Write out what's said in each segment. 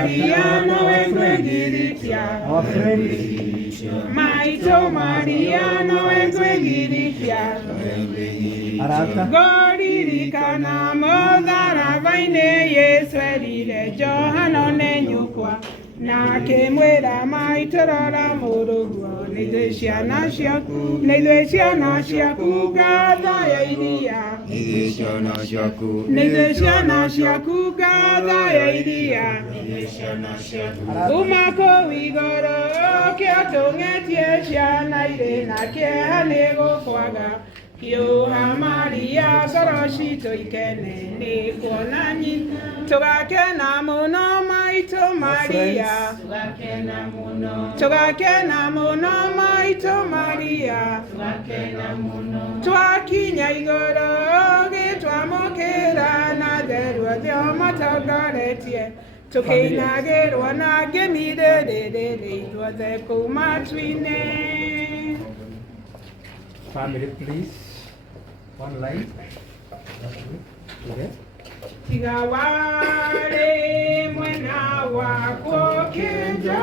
Mariano ekwegirikia. Maito Mariano ekwegirikia. Arata. Goririkana modhara vaine Yesu erire Johano nenyukwa. Na kemwera maitorora muruguo nitwe ciana ciaku gatha ya iria nitwe ciana ciaku gatha ya iria uma kũu igũrũ kĩo tũng'etie ciana irĩ na kĩeha nĩ gũkwaga hiũha Maria ngoro citũ ikene nĩ kuona nyina tũgakena mũno maitũ Maria tũgakena mũno maitũ Maria twakinya igũrũ gĩtwamũkĩra na theru othe matongoretie tũkĩinagĩrwo na ngĩmirĩrĩrĩ ithuothe kũu matu-inĩ. Family, please. One line. Okay. Tiga wale mwena wako kenjoiro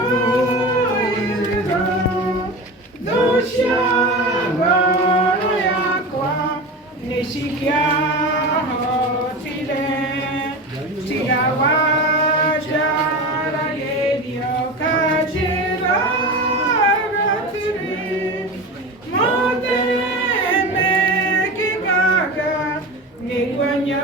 dosha ngoro yakwa nishikia hotile tiga wajara yedio kajira gatiri modeme kikaga nigwanya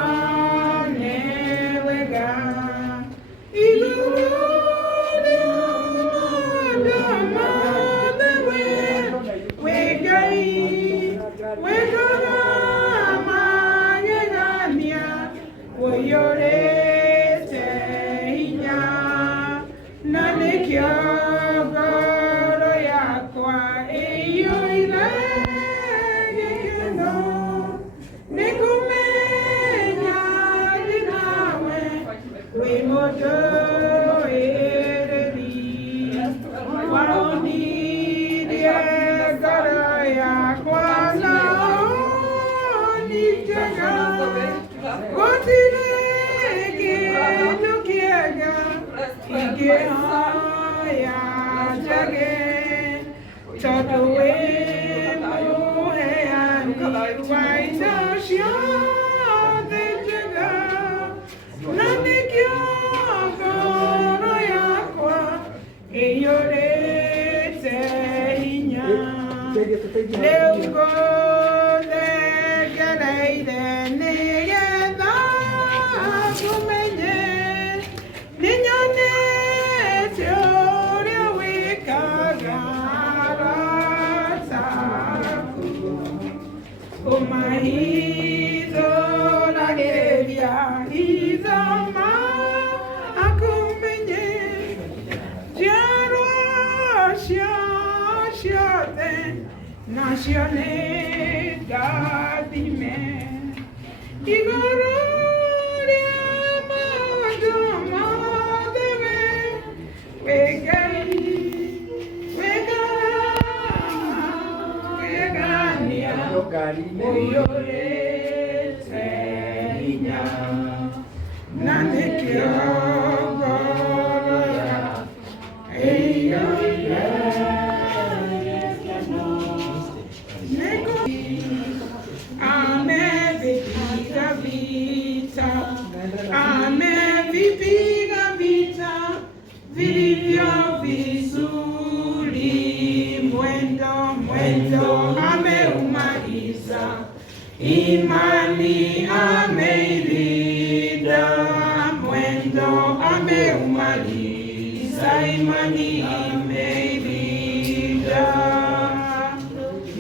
Imani ameirida mwendo ameumaliza imani ameirida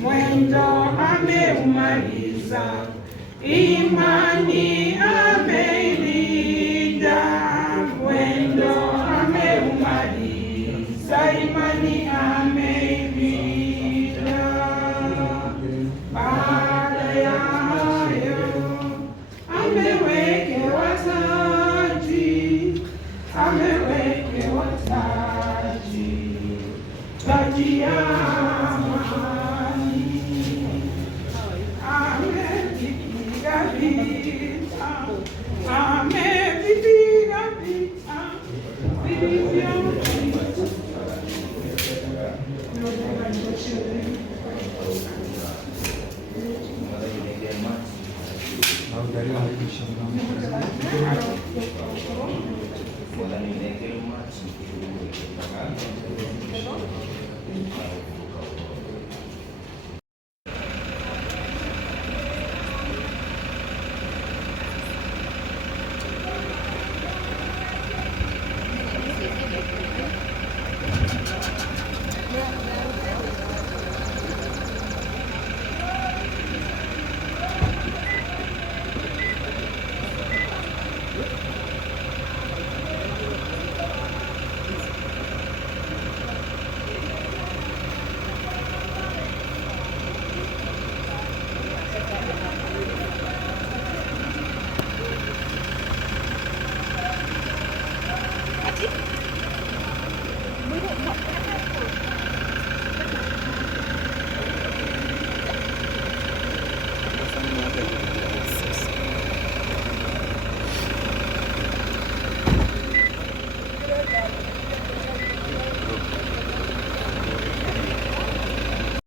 mwendo ameumaliza imani ameirida mwendo ameumaliza imani ameirida baada ya amewekewa taji ya amani, amevipiga vita, Thank you.